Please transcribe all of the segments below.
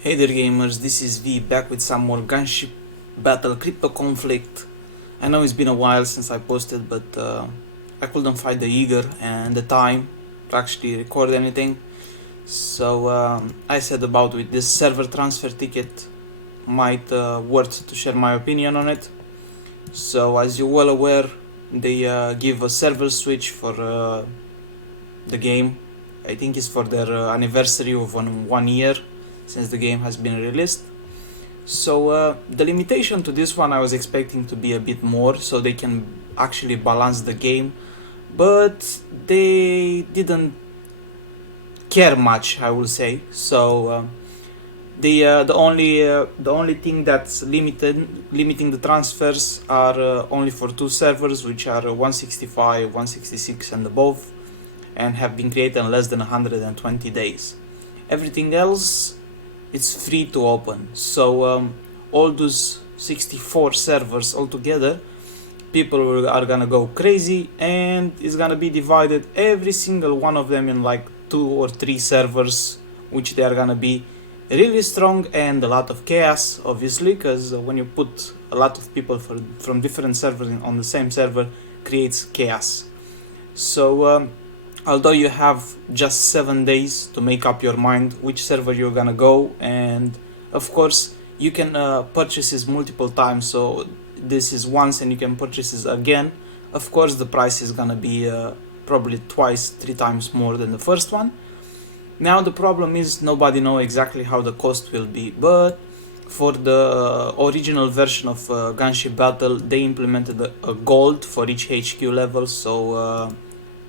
Hey there gamers, this is V back with some more Gunship Battle Crypto Conflict. I know it's been a while since I posted, but I couldn't find the eager and the time to actually record anything. So I said about with this server transfer ticket might worth to share my opinion on it. So as you're well aware, they give a server switch for the game. I think it's for their anniversary of 1 year since the game has been released. So the limitation to this one I was expecting to be a bit more, so they can actually balance the game, but they didn't care much, I will say. So the only thing that's limiting the transfers are only for two servers, which are 165, 166 and above, and have been created in less than 120 days. Everything else, it's free to open. So all those 64 servers altogether, people are gonna go crazy, and it's gonna be divided every single one of them in like 2 or 3 servers, which they are gonna be really strong and a lot of chaos, obviously, because when you put a lot of people from different servers on the same server, creates chaos. So although you have just 7 days to make up your mind which server you're gonna go, and of course you can purchase this multiple times, so this is once and you can purchase this again. Of course the price is gonna be probably twice, 3 times more than the first one. Now the problem is nobody knows exactly how the cost will be, but for the original version of Gunship Battle, they implemented a gold for each HQ level. So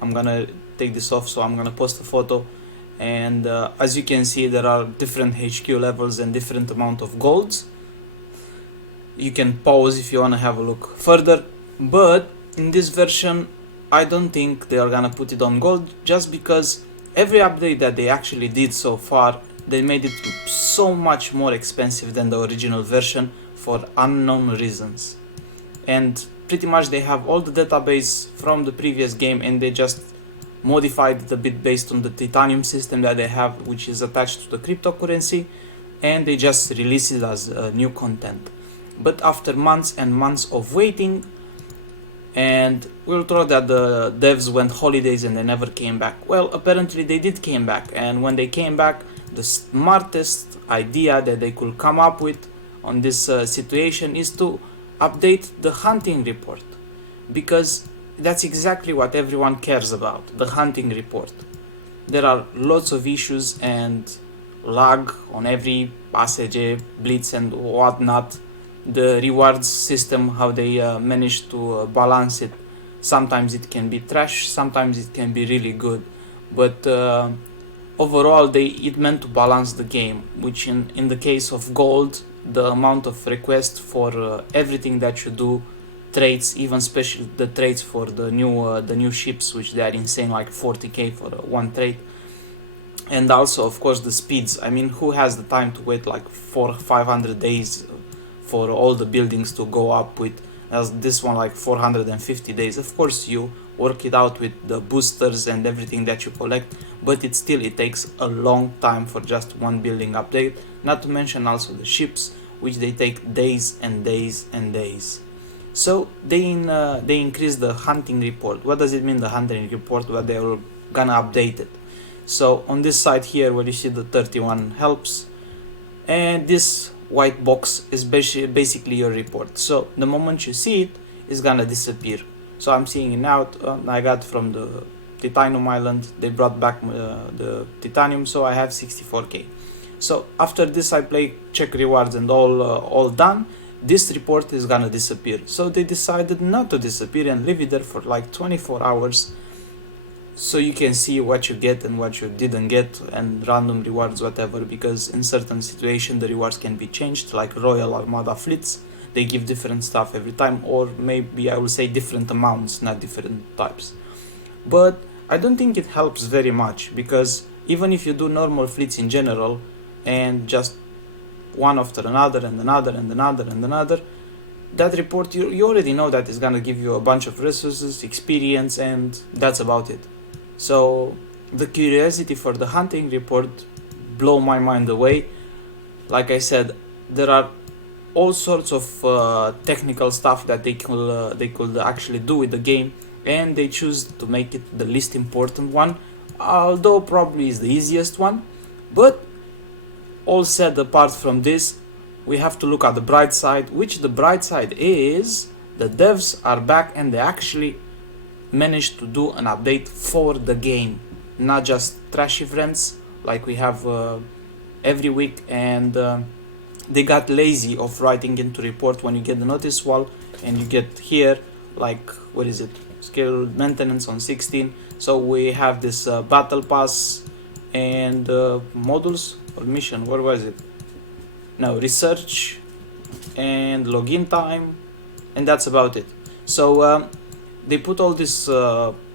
I'm gonna take this off, so I'm gonna post a photo, and as you can see, there are different HQ levels and different amount of golds. You can pause if you want to have a look further, but in this version I don't think they are gonna put it on gold, just because every update that they actually did so far, they made it so much more expensive than the original version for unknown reasons. And pretty much they have all the database from the previous game, and they just modified it a bit based on the titanium system that they have, which is attached to the cryptocurrency, and they just release it as new content. But after months and months of waiting, and we'll throw that the devs went holidays and they never came back. Well, apparently they did came back, and when they came back, the smartest idea that they could come up with on this situation is to update the hunting report, because that's exactly what everyone cares about, the hunting report. There are lots of issues and lag on every passage, blitz and whatnot. The rewards system, how they manage to balance it, sometimes it can be trash, sometimes it can be really good, but overall it meant to balance the game, which in the case of gold, the amount of requests for everything that you do, trades, even especially the trades for the new ships, which they are insane, like 40k for one trade. And also of course the speeds. I mean, who has the time to wait like 400-500 days for all the buildings to go up with, as this one like 450 days. Of course you work it out with the boosters and everything that you collect, but it takes a long time for just one building update, not to mention also the ships, which they take days and days and days. So they increase the hunting report. What does it mean, the hunting report? Well, they are gonna update it. So on this side here where you see the 31 helps, and this white box is basically your report. So the moment you see it, it's gonna disappear. So I'm seeing it now. I got from the titanium island, they brought back the titanium, so I have 64k. So after this I play check rewards and all done, this report is gonna disappear. So they decided not to disappear and leave it there for like 24 hours, so you can see what you get and what you didn't get, and random rewards, whatever, because in certain situations the rewards can be changed, like Royal Armada fleets, they give different stuff every time, or maybe I will say different amounts, not different types. But I don't think it helps very much, because even if you do normal fleets in general and just one after another and another and another and another, that report, you already know that it's gonna give you a bunch of resources, experience, and that's about it. So the curiosity for the hunting report blow my mind away. Like I said, there are all sorts of technical stuff that they could actually do with the game, and they choose to make it the least important one, although probably is the easiest one. But all said apart from this, we have to look at the bright side, which the bright side is the devs are back and they actually managed to do an update for the game, not just trash events like we have every week, and they got lazy of writing into report when you get the notice wall and you get here like, what is it, scheduled maintenance on 16. So we have this battle pass and modules or mission, where was it, no, research and login time, and that's about it. So they put all this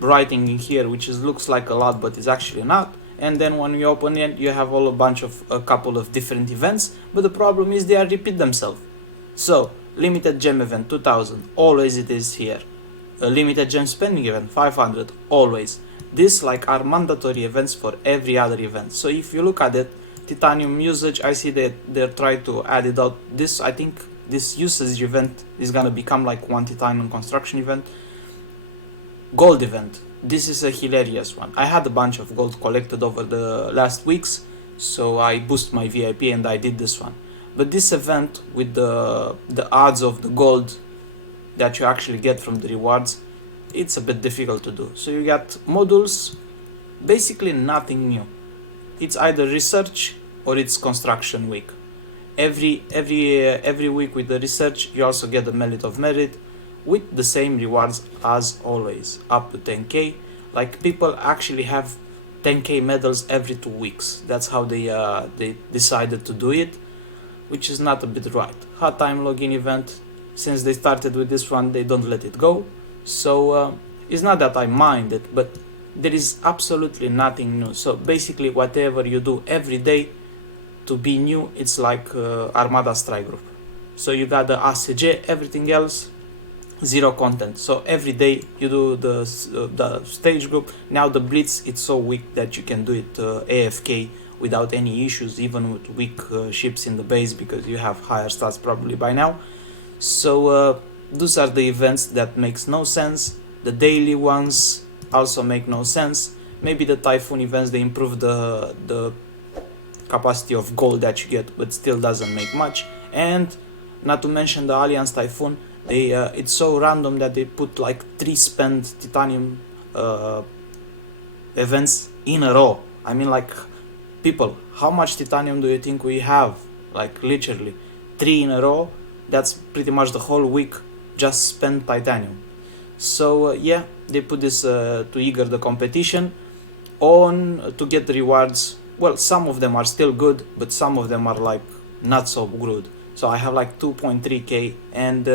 writing in here, which looks like a lot but is actually not. And then when you open it, you have a couple of different events, but the problem is they repeat themselves. So limited gem event 2000, always it is here. A limited gem spending event 500, always. This like are mandatory events for every other event. So if you look at it, titanium usage, I see that they're trying to add it out. This, I think this usage event is gonna become like one titanium construction event. Gold event, this is a hilarious one. I had a bunch of gold collected over the last weeks, so I boost my VIP and I did this one. But this event with the odds of the gold that you actually get from the rewards, it's a bit difficult to do. So you got modules, basically nothing new. It's either research or it's construction week. Every week with the research you also get the merit of merit with the same rewards as always, up to 10k. Like people actually have 10k medals every 2 weeks. That's how they decided to do it, which is not a bit right. Hot time login event, since they started with this one, they don't let it go. So it's not that I mind it, but there is absolutely nothing new. So basically whatever you do every day to be new, it's like Armada Strike Group. So you got the ACG, everything else zero content. So every day you do the stage group. Now the blitz, it's so weak that you can do it AFK without any issues, even with weak ships in the base, because you have higher stats probably by now. So those are the events that makes no sense. The daily ones also make no sense. Maybe the typhoon events, they improve the capacity of gold that you get, but still doesn't make much. And not to mention the Alliance Typhoon, they it's so random that they put like 3 spend titanium events in a row. I mean, like, people, how much titanium do you think we have? Like literally 3 in a row. That's pretty much the whole week just spent titanium. So yeah, they put this to eager the competition on to get the rewards. Well, some of them are still good, but some of them are like not so good. So I have like 2.3k, and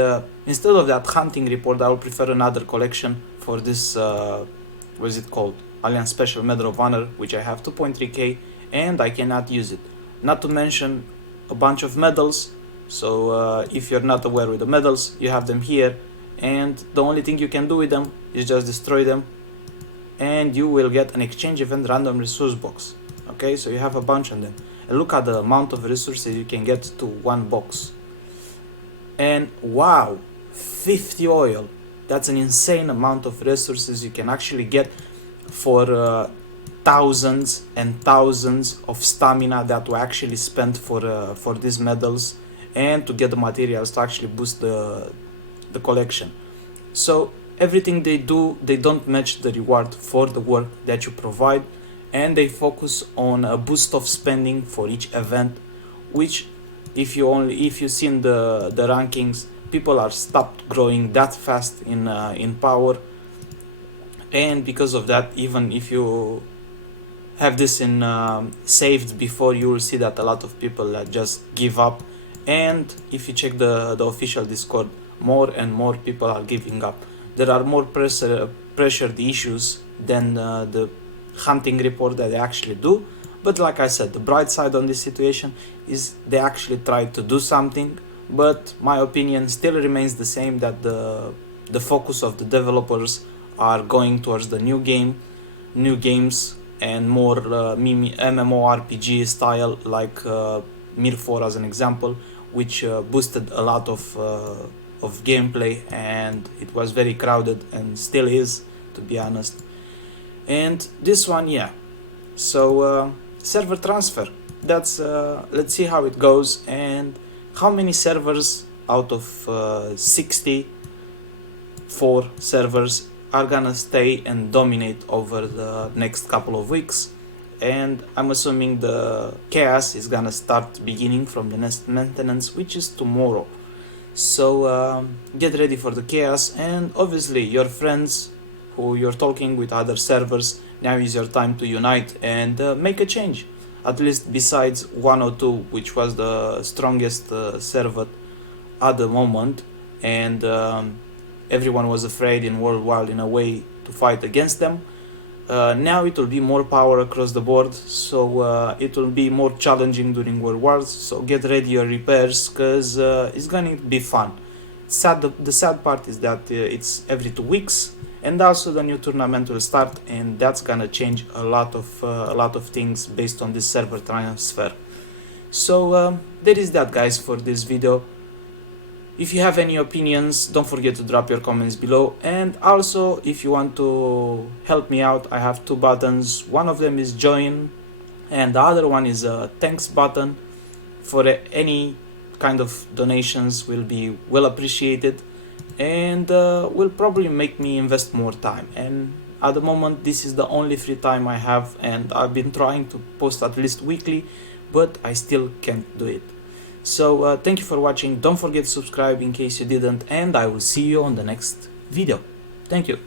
instead of that hunting report, I will prefer another collection for this, what is it called? Alliance Special Medal of Honor, which I have 2.3k, and I cannot use it. Not to mention a bunch of medals. So if you're not aware with the medals, you have them here, and the only thing you can do with them is just destroy them, and you will get an exchange event random resource box. Okay, so you have a bunch of them. And look at the amount of resources you can get to one box. And wow, 50 oil. That's an insane amount of resources you can actually get for thousands and thousands of stamina that were actually spent for these medals, and to get the materials to actually boost the collection. So everything they do, they don't match the reward for the work that you provide, and they focus on a boost of spending for each event, which if you seen the rankings, people are stopped growing that fast in power. And because of that, even if you have this in saved before, you will see that a lot of people just give up. And if you check the official Discord, more and more people are giving up. There are more pressured issues than the hunting report that they actually do. But like I said, the bright side on this situation is they actually tried to do something. But my opinion still remains the same, that the focus of the developers are going towards the new games and more MMORPG style, like Mir 4 as an example, which boosted a lot of gameplay, and it was very crowded and still is, to be honest. And this one, yeah, so server transfer, that's let's see how it goes and how many servers out of 64 servers are gonna stay and dominate over the next couple of weeks. And I'm assuming the chaos is gonna start beginning from the next maintenance, which is tomorrow. So get ready for the chaos, and obviously your friends who you're talking with other servers, now is your time to unite and make a change, at least besides 102, which was the strongest server at the moment, and everyone was afraid in World War in a way to fight against them. Now it will be more power across the board, so it will be more challenging during World Wars, so get ready your repairs, because it's going to be fun. The sad part is that it's every 2 weeks, and also the new tournament will start, and that's gonna change a lot of things based on this server transfer. So there is that, guys, for this video. If you have any opinions, don't forget to drop your comments below, and also if you want to help me out, I have 2 buttons. One of them is join and the other one is a thanks button. For any kind of donations will be well appreciated, and will probably make me invest more time. And at the moment this is the only free time I have, and I've been trying to post at least weekly, but I still can't do it. So thank you for watching, don't forget to subscribe in case you didn't, and I will see you on the next video. Thank you.